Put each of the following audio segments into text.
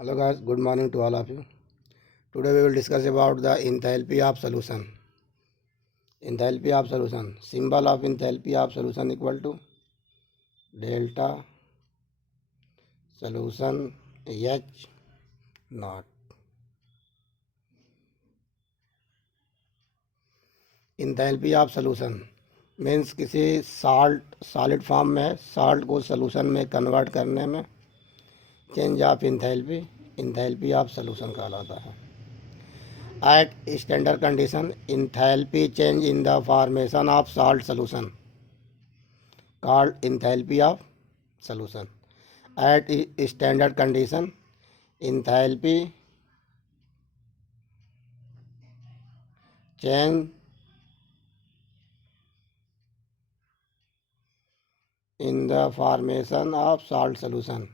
Hello guys, good morning to all of you. Today we will discuss about the enthalpy of solution. Enthalpy of solution. Symbol of enthalpy of solution equal to delta solution H naught. Enthalpy of solution means किसी solid form में salt को solution में convert करने में change of enthalpy of solution कहलाता है. At standard condition, enthalpy change in the formation of salt solution called enthalpy of solution. At standard condition, enthalpy change in the formation of salt solution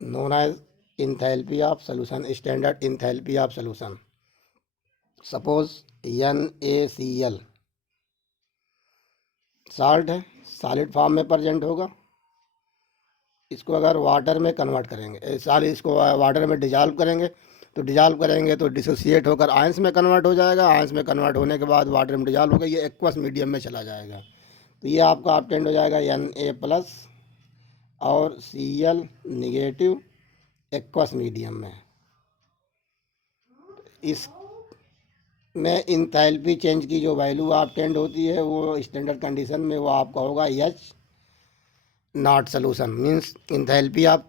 known as enthalpy of solution, standard enthalpy of solution. Suppose NaCl salt है, solid form में present होगा. इसको अगर water में convert करेंगे, इसको water में dissolve करेंगे तो डिसोसिएट होकर आयंस में कन्वर्ट हो जाएगा. आयंस में कन्वर्ट होने के बाद वाटर में डिजॉल्व होकर ये एक्वस मीडियम में चला जाएगा. तो ये आपका ऑब्टेंड हो जाएगा Na+ और Cl निगेटिव एक्वस मीडियम में. इसमें इंथैल्पी चेंज की जो वैल्यू ऑब्टेंड होती है वो स्टैंडर्ड कंडीशन में वो आपका होगा H not solution means enthalpy of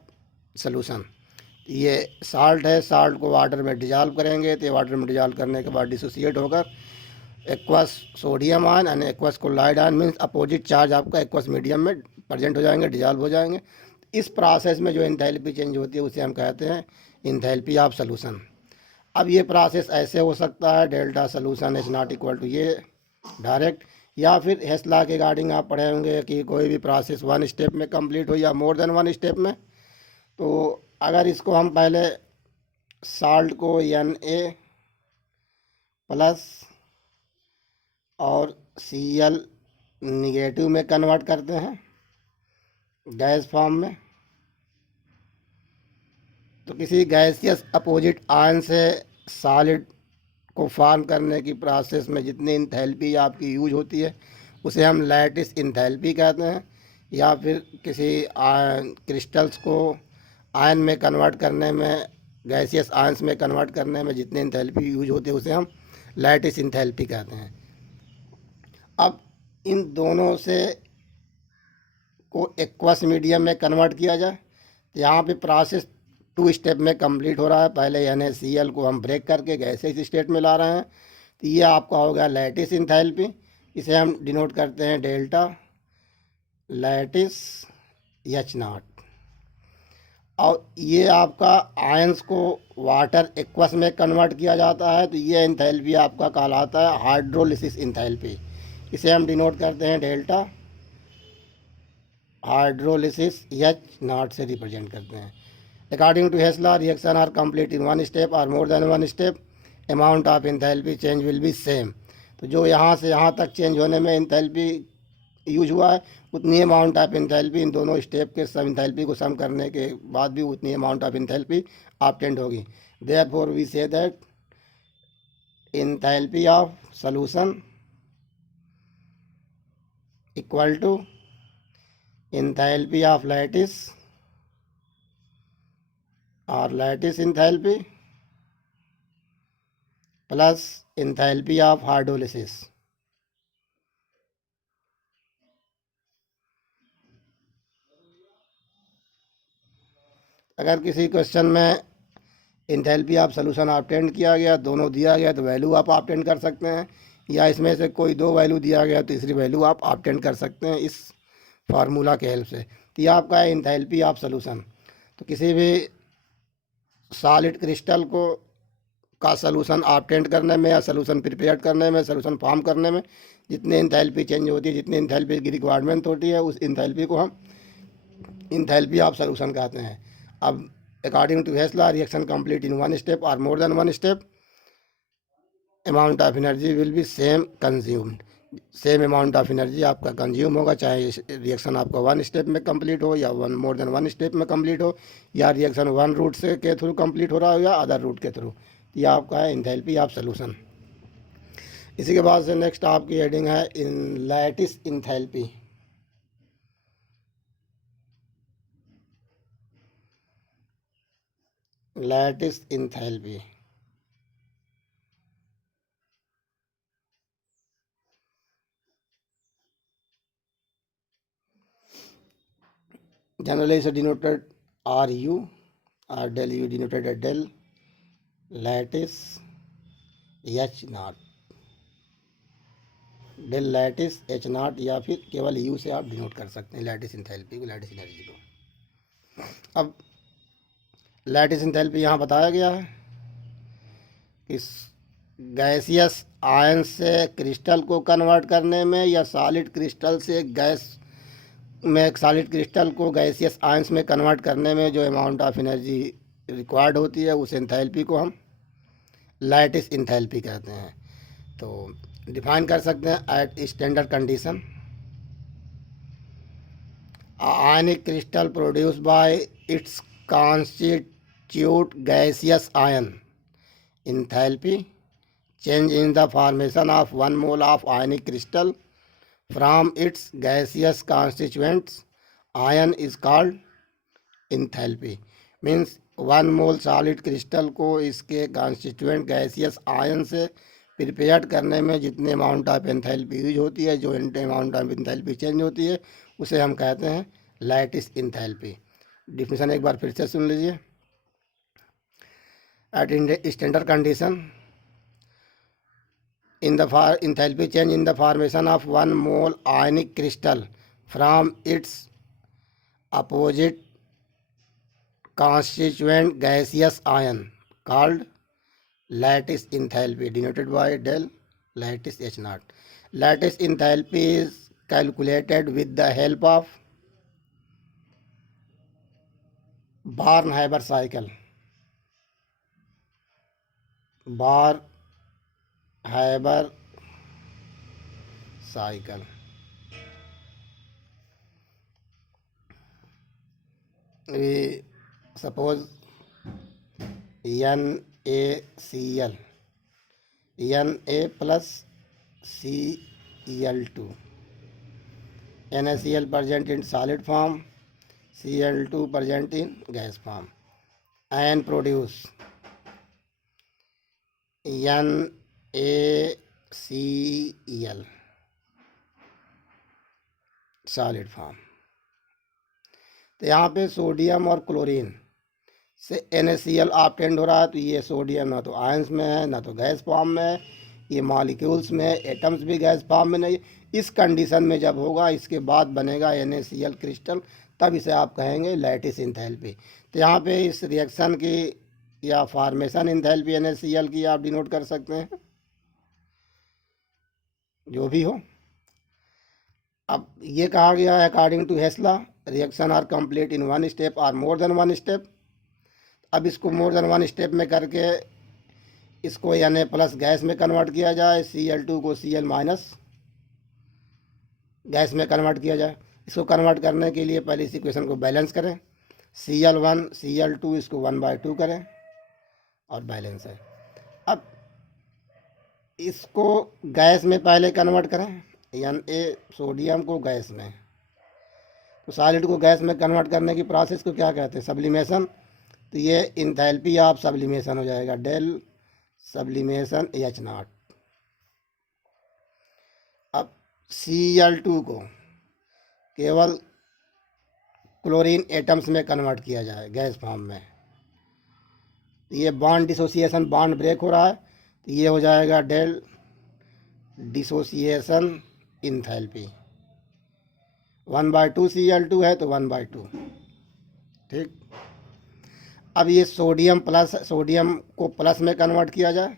solution. ये साल्ट है, साल्ट को वाटर में डिजॉल्व करेंगे तो वाटर में डिजॉल्व करने के बाद डिसोसिएट होकर aqueous sodium ion and aqueous chloride ion means opposite charge आपका एक्वस मीडियम में प्रेजेंट हो जाएंगे, डिजॉल्व हो जाएंगे. इस प्रोसेस में जो इंथैल्पी चेंज होती है उसे हम कहते हैं इंथैल्पी ऑफ सोल्यूशन. अब ये प्रोसेस ऐसे हो सकता है delta solution is not equal to ये डायरेक्ट, या फिर हेस लॉ के रिगार्डिंग आप पढ़े होंगे कि कोई भी प्रोसेस वन स्टेप में कंप्लीट हो या मोर देन वन स्टेप में. तो अगर इसको हम पहले साल्ट को Na+ और Cl निगेटिव में कन्वर्ट करते हैं गैस फॉर्म में, तो किसी गैसियस अपोजिट आयन से सॉलिड को फॉर्म करने की प्रोसेस में जितनी इंथैल्पी आपकी यूज होती है उसे हम लैटिस इंथैल्पी कहते हैं. या फिर किसी क्रिस्टल्स को आयन में कन्वर्ट करने में, गैसियस आयंस में कन्वर्ट करने में जितनी इंथैल्पी यूज होती है उसे हम लैटिस इंथैल्पी कहते हैं. अब इन दोनों से को एक्वस मीडियम में कन्वर्ट किया जाए तो यहाँ पे प्रोसेस 2 स्टेप में कंप्लीट हो रहा है. पहले NaCl को हम ब्रेक करके गैसियस स्टेट में ला रहे हैं, तो ये आपका हो गया लैटिस इंथैल्पी. इसे हम डिनोट करते हैं डेल्टा लैटिस H0. और ये आपका आयंस को वाटर एक्वस में कन्वर्ट किया जाता है, तो ये इंथैल्पी आपका कहलाता है हाइड्रोलिसिस इंथैल्पी. इसे हम डिनोट करते हैं डेल्टा हाइड्रोलिसिस H0 से रिप्रेजेंट करते हैं. According to Hess law reaction are complete in one step और more than one step, amount of enthalpy change will be same. तो जो यहाँ से यहाँ तक चेंज होने में इंथैल्पी यूज हुआ है उतनी अमाउंट ऑफ इंथैल्पी इन दोनों स्टेप के सब इंथैल्पी को सम करने के बाद भी उतनी अमाउंट ऑफ इंथैल्पी ऑब्टेंड होगी. Therefore we say that enthalpy of solution equal to enthalpy of lattice और lattice enthalpy plus enthalpy of hydrolysis. अगर किसी क्वेश्चन में इंथैल्पी ऑफ सॉल्यूशन ऑब्टेंड किया गया, दोनों दिया गया तो वैल्यू आप ऑब्टेंड कर सकते हैं, या इसमें से कोई 2 वैल्यू दिया गया तीसरी वैल्यू आप ऑब्टेंड कर सकते हैं इस फार्मूला के हेल्प से. तो ये आपका है इंथैल्पी ऑफ सॉल्यूशन. तो किसी भी सॉलिड क्रिस्टल को का सॉल्यूशन ऑब्टेंड करने में या सॉल्यूशन प्रिपेयर करने में, सॉल्यूशन फॉर्म करने में जितनी इंथैल्पी चेंज होती है, जितनी इंथैल्पी की रिक्वायरमेंट होती है, उस इंथैल्पी को हम इंथैल्पी ऑफ सॉल्यूशन कहते हैं. अब according to Hess law reaction complete in one step और more than one step, amount of energy will be same consumed, same amount of energy आपका कंज्यूम होगा, चाहे रिएक्शन आपका वन स्टेप में complete हो या one more than one step में complete हो, या रिएक्शन वन रूट से के थ्रू कंप्लीट हो रहा हो या अदर रूट के थ्रू। ये आपका है इंथैल्पी ऑफ सॉल्यूशन। इसी के बाद से नेक्स्ट आपकी हेडिंग है in lattice enthalpy. Lattice enthalpy generally is denoted RU or del U denoted as del, lattice H naught, del lattice H naught, या फिर केवल U से आप डिनोट कर सकते हैं लैटिस इंथैल्पी को, लैटिस एनर्जी को। अब लैटिस इंथैल्पी यहाँ बताया गया है कि गैसियस आयन से क्रिस्टल को कन्वर्ट करने में या सॉलिड क्रिस्टल से गैस में, सॉलिड क्रिस्टल को गैसियस आयंस में कन्वर्ट करने में जो अमाउंट ऑफ एनर्जी रिक्वायर्ड होती है उस एंथैल्पी को हम लैटिस इंथैल्पी कहते हैं। तो डिफाइन कर सकते हैं at standard condition ionic crystal produce by its constitute gaseous ion enthalpy change in the formation of 1 mole of ionic crystal from its gaseous constituents ion is called enthalpy. Means 1 mole solid crystal को इसके constituent gaseous ion से prepare करने में जितने amount of enthalpy use होती है, जो amount of enthalpy change होती है, उसे हम कहते हैं लैटिस इंथैल्पी। डिफिनेशन एक बार फिर से सुन लीजिए। At standard condition in the enthalpy change in the formation of 1 mole ionic crystal from its opposite constituent gaseous ion called lattice enthalpy denoted by del lattice H naught. Lattice enthalpy is calculated with the help of Barn-Haber cycle. Barn-Haber cycle. We suppose NaCl, Na plus Cl2. NaCl present in solid form, Cl2 present in gas form, and produce NaCl solid form. तो यहाँ पे sodium और chlorine से NaCl obtained हो रहा है, तो ये सोडियम ना तो आयंस में है ना तो गैस फॉर्म में है, ये मॉलिक्यूल्स में है, एटम्स भी गैस फॉर्म में नहीं। इस कंडीशन में जब होगा, इसके बाद बनेगा NaCl क्रिस्टल, तब इसे आप कहेंगे लैटिस इंथैल्पी। तो यहाँ पे इस रिएक्शन की या फॉर्मेशन इंथैल्पी NaCl की आप डिनोट कर सकते हैं, जो भी हो। अब ये कहा गया है according to Hess law reaction are complete in 1 step और मोर देन 1 स्टेप। अब इसको मोर देन 1 स्टेप में करके इसको Na प्लस गैस में कन्वर्ट किया जाए, Cl2 को Cl माइनस गैस में कन्वर्ट किया जाए। इसको कन्वर्ट करने के लिए पहले इस इक्वेशन को बैलेंस करें, Cl1 Cl2 इसको 1/2 करें और बैलेंस है। अब इसको गैस में पहले कन्वर्ट करें, Na सोडियम को गैस में, तो सॉलिड को गैस में कन्वर्ट करने की प्रोसेस को क्या कहते हैं? सब्लिमेशन। तो ये इंथैल्पी ऑफ सब्लिमेशन हो जाएगा डेल सब्लिमेशन H0। अब Cl2 को केवल क्लोरीन एटम्स में कन्वर्ट किया जाए गैस फॉर्म में, तो ये बॉन्ड डिसोसिएशन, बॉन्ड ब्रेक हो रहा है, तो ये हो जाएगा डेल डिसोसिएशन इंथैल्पी। 1/2 Cl2 है तो 1/2, ठीक। अब ये सोडियम को प्लस में कन्वर्ट किया जाए,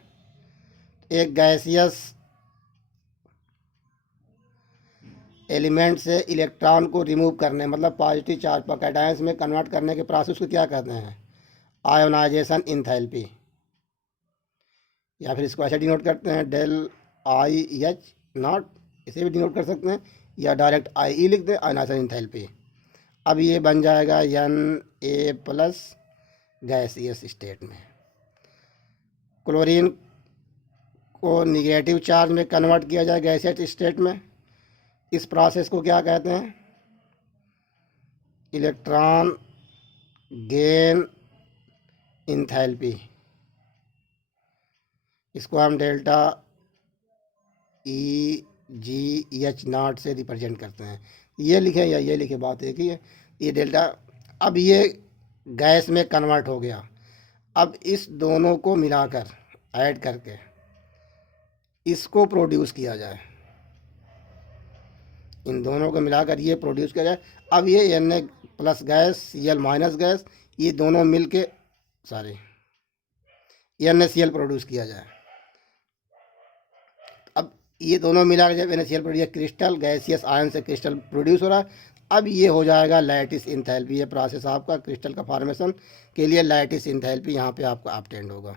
एक गैसियस एलिमेंट से इलेक्ट्रॉन को रिमूव करने, मतलब पॉजिटिव चार्ज पर कैटायंस में कन्वर्ट करने के प्रोसेस को क्या कहते हैं? Ionisation enthalpy. या फिर इसको ऐसे डिनोट करते हैं डेल आई एच नॉट, इसे भी डिनोट कर सकते हैं, या डायरेक्ट आई ई लिख दें आयनाइजेशन इंथैल्पी। अब ये बन जाएगा N A plus gaseous state में। क्लोरीन को निगेटिव चार्ज में कन्वर्ट किया जाए गैसियस स्टेट में। इस प्रोसेस को क्या कहते हैं? Electron gain enthalpy. इसको हम delta E ji H not से रिप्रेजेंट करते हैं। ये लिखे या ये लिखे, बात एक ही है। ये डेल्टा, अब ये गैस में कन्वर्ट हो गया। अब इस दोनों को मिलाकर ऐड करके इसको प्रोड्यूस किया जाए, इन दोनों को मिलाकर ये प्रोड्यूस किया जाए। अब ये N A plus gas C L minus gas, ये दोनों मिल के sorry N A C L produce किया जाए। अब ये दोनों मिलाकर जब N A C L produce, crystal gaseous ion से क्रिस्टल प्रोड्यूस हो रहा है। अब ये हो जाएगा लैटिस इंथैल्पी। ये प्रोसेस आपका क्रिस्टल का फॉर्मेशन के लिए लैटिस इंथैल्पी यहाँ पे आपका ऑब्टेंड होगा।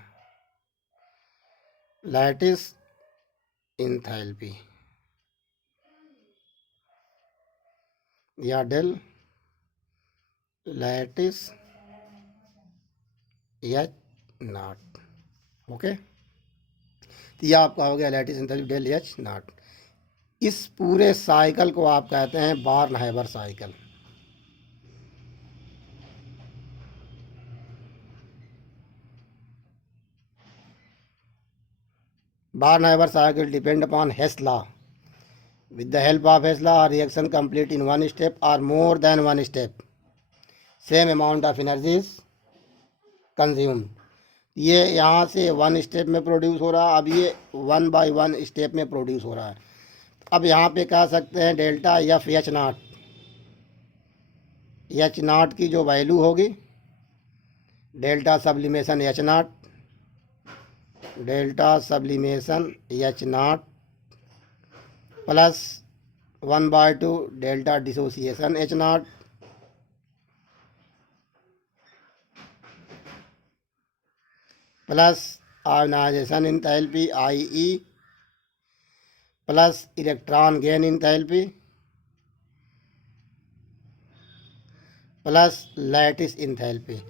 लैटिस इंथैल्पी या del lattice H not. Okay, तो यह आपका हो गया lattice enthalpy del H naught. इस पूरे साइकिल को आप कहते हैं Born Haber cycle. Born Haber cycle depend upon Hess law. With the help of Hess law, reaction complete in one step or more than one step. Same amount of energy is consumed. ये यहाँ से one step में produce हो रहा है, अब ये one by one step में प्रोड्यूस हो रहा है। अब यहाँ पे कह सकते हैं delta F H naught. H naught की जो वैल्यू होगी, delta sublimation H naught, delta sublimation H naught plus 1/2 delta dissociation H naught plus ionisation enthalpy I E plus electron gain enthalpy plus lattice enthalpy.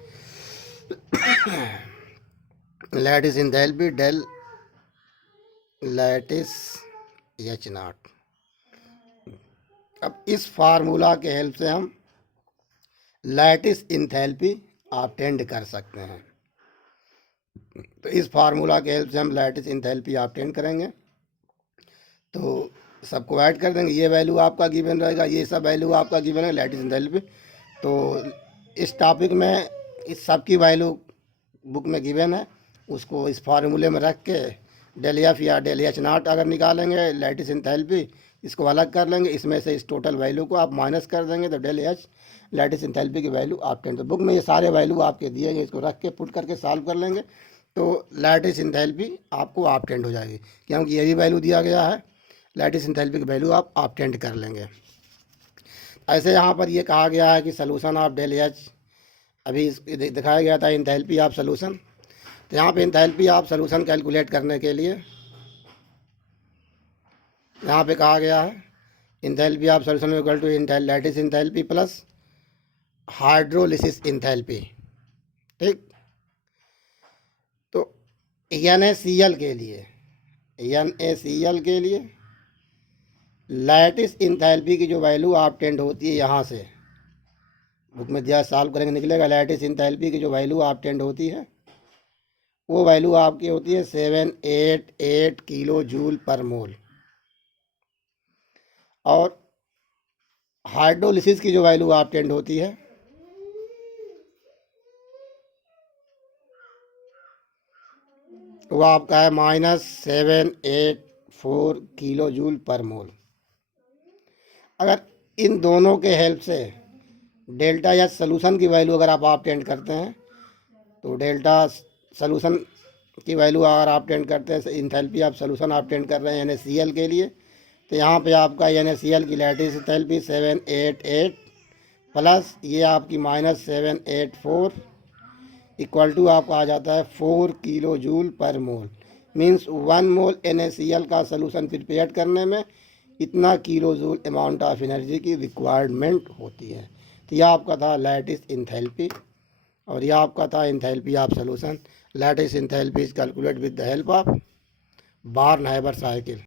Lattice enthalpy del lattice H naught. अब इस formula के help से हम lattice enthalpy obtained कर सकते हैं। तो इस फार्मूला के हेल्प से हम लैटिस इंथैल्पी ऑब्टेंड करेंगे। तो सबको ऐड कर देंगे, ये वैल्यू आपका गिवन रहेगा, ये सब वैल्यू आपका गिवन है लैटिस इंथैल्पी। तो इस टॉपिक में इस सब की वैल्यू बुक में गिवन है, उसको इस फार्मूले में रख के डेल एफ या डेल एच नॉट अगर निकालेंगे लैटिस इंथैल्पी, इसको अलग कर लेंगे, इसमें से इस टोटल वैल्यू को आप माइनस कर देंगे तो डेल एच लैटिस इंथैल्पी की वैल्यू ऑब्टेंड। तो बुक में ये सारे वैल्यू आपके दिए गए, इसको रख के पुट करके सॉल्व कर लेंगे तो लैटिस इंथैल्पी आपको ऑब्टेंड हो जाएगी, क्योंकि ये भी वैल्यू दिया गया है। लैटिस इंथैल्पी की वैल्यू आप ऑब्टेंड कर लेंगे। ऐसे यहाँ पर ये कहा गया है कि सलूशन ऑफ डेल एच, अभी दिखाया गया था इंथैल्पी ऑफ सलूशन। तो यहाँ पे इंथैल्पी ऑफ सलूशन कैलकुलेट करने के लिए यहाँ पे कहा गया है enthalpy of solution equal to lattice enthalpy plus hydrolysis enthalpy. ठीक, तो NaCl के लिए NaCl के लिए लैटिस इंथैल्पी की जो वैल्यू ऑब्टेंड होती है, यहाँ से बुक में दिया सॉल्व करेंगे निकलेगा, लैटिस इंथैल्पी की जो वैल्यू ऑब्टेंड होती है वो वैल्यू आपकी होती है 788 किलो जूल पर मोल। और हाइड्रोलिसिस की जो वैल्यू ऑब्टेंड होती है वो आपका है -784 किलो जूल पर मोल। अगर इन दोनों के हेल्प से डेल्टा या सलूशन की वैल्यू अगर आप ऑब्टेंड करते हैं तो डेल्टा सलूशन की वैल्यू अगर ऑब्टेंड करते हैं, इंथैल्पी आप सलूशन ऑब्टेंड कर रहे हैं NaCl के लिए, तो यहाँ पे आपका NaCl की लैटिस इंथैल्पी 788 प्लस ये आपकी -784 इक्वल टू आपका आ जाता है 4 किलो जूल पर मोल। मीन्स 1 मोल NaCl का सोल्यूशन प्रिपेयर करने में इतना kilo joule amount of energy की रिक्वायरमेंट होती है। तो यह आपका था लैटिस इंथैल्पी, और यह आपका था enthalpy of solution. Lattice enthalpy is calculate with the help of Born Haber cycle.